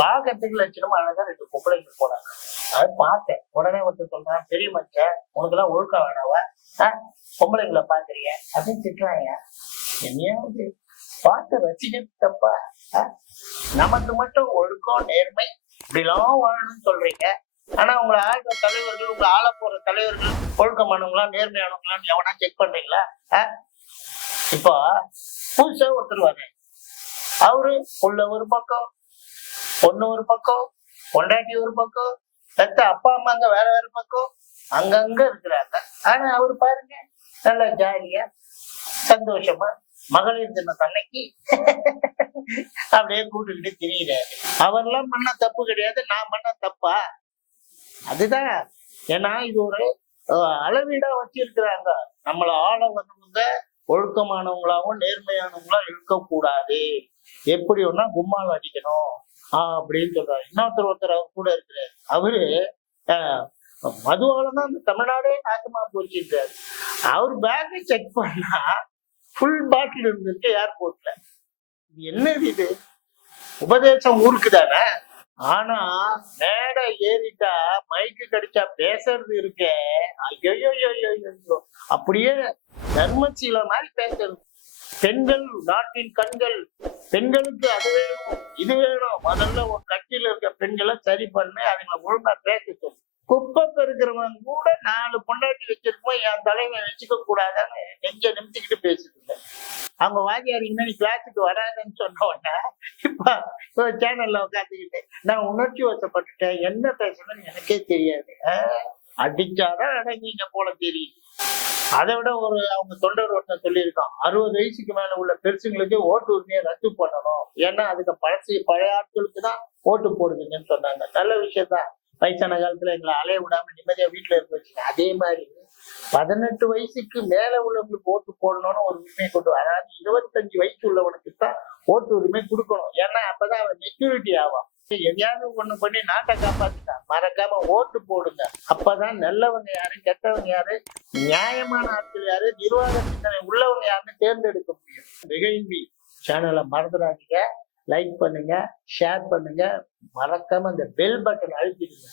பாக்கிறதுக்கு லட்சணமா அழகா 2 பொம்பளைங்க போனாங்க. அதை பார்த்தேன். உடனே ஒருத்தர் சொல்றான், பெரிய மனுஷன் உனக்கு எல்லாம் ஒழுக்கம் வேணாவா, பொம்பளைங்களை பாக்குறீங்க அப்படின்னு திட்டுறாங்க. என்னையாவது பார்த்து ரசிக்கிறது தப்பா? நமக்கு மட்டும் ஒழுக்கம் நேர்மை இப்படிலாம் வாழணும்னு சொல்றீங்க. ஆனா உங்களை ஆள்ற தலைவர்கள், உங்களை ஆள போற தலைவர்கள் ஒழுக்கமானவங்களா நேர்மையானவங்களான்னு எவனா செக் பண்றீங்களா? இப்போ புதுசா ஒருத்தர் வாரு, அவரு உள்ள ஒரு பக்கம், பொண்ணு ஒரு பக்கம், பொண்டாட்டி ஒரு பக்கம், பெத்த அப்பா அம்மாங்க வேற வேற பக்கம் அங்கங்க இருக்கிறாங்க. ஆனா அவரு பாருங்க நல்லா ஜாலியா சந்தோஷமா மகளிர் தினம் அன்னைக்கு அப்படியே கூட்டுக்கிட்டு திரியிறாரு. அவர்லாம் பண்ண தப்பு கிடையாது, நான் பண்ண தப்பா? அதுதான். ஏன்னா இது ஒரு அளவீடா வச்சிருக்கிறாங்க. நம்மள ஆள வந்தவங்க ஒழுக்கமானவங்களாவும் நேர்மையானவங்களா இருக்கக்கூடாது, எப்படி ஒன்னா கும்மால் அடிக்கணும் அப்படின்னு சொல்றாரு. ஒருத்தர் அவர் கூட இருக்கிறாரு. அவரு மதுவாலதான் அந்த தமிழ்நாடே நாசமா போச்சுட்டாரு. அவர் பேக்கை செக் பண்ணா ஃபுல் பாட்டில் இருந்துட்டு ஏர்போர்ட்ல. என்னது இது? உபதேசம் ஊருக்கு தானே. ஆனா மேடை ஏறிட்டா மைக்கு கடிச்சா பேசுறது இருக்கே, ஐயோ அப்படியே தர்மசீல மாதிரி பேசுறது. பெண்கள் நாட்டின் கண்கள், பெண்களுக்கு அது வேணும் இது வேணும், முதல்ல ஒரு கட்சியில இருக்க பெண்களை சரி பண்ணு, அதுங்களை ஒழுங்கா பேச சொல்லு. குப்பை பெருக்கிறவங்க கூட 4 பொண்டாட்டி வச்சிருக்கோம், என் தலைமை வச்சுக்க கூடாதான்னு நெஞ்ச நிமித்திக்கிட்டு பேசுதுங்க. அவங்க வாதியாரிங்கன்னா நீ கிளாஸுக்கு வராதுன்னு சொன்ன உடனே இப்ப சேனல்ல உட்காந்துக்கிட்டு நான் உணர்ச்சி வசப்பட்டுட்டேன், என்ன பேசணும்னு எனக்கே தெரியாது, அடிச்சாதான் அடங்கிங்க போல தெரியுது. அதை விட அவங்க தொண்டர் ஒருத்தன் சொல்லியிருக்கான், 60 வயசுக்கு மேல உள்ள பெருசுங்களுக்கு ஓட்டு உரிமையை ரத்து பண்ணணும், ஏன்னா அதுக்கு பழைய ஆட்களுக்கு தான் ஓட்டு போடுதுங்கன்னு சொன்னாங்க. நல்ல விஷயம் தான். வயசான காலத்துல எங்களை அலைய விடாம நிம்மதியா வீட்டுல இருந்து வச்சுங்க. அதே மாதிரி 18 வயசுக்கு மேல உள்ளவங்களுக்கு ஓட்டு போடணும்னு ஒரு உரிமையை கொண்டு வர, அதாவது 25 வயசு உள்ளவனுக்கு தான் ஓட்டு உரிமை கொடுக்கணும். ஏன்னா அப்பதான் அவன் மெச்சூரிட்டி ஆவான். எதையாவது ஒண்ணு பண்ணி நாட்டை காப்பாத்திட்டான். மறக்காம ஓட்டு போடுங்க. அப்பதான் நல்லவங்க யாரு, கெட்டவங்க யாரு, நியாயமான ஆட்கள் யாரு, நிர்வாக சிந்தனை உள்ளவங்க யாருன்னு தேர்ந்தெடுக்க முடியும். வெகைன்பி சேனலை மறந்துடாதீங்க. லைக் பண்ணுங்க, ஷேர் பண்ணுங்க, மறக்காம அந்த பெல் பட்டன் அழுத்திடுங்க.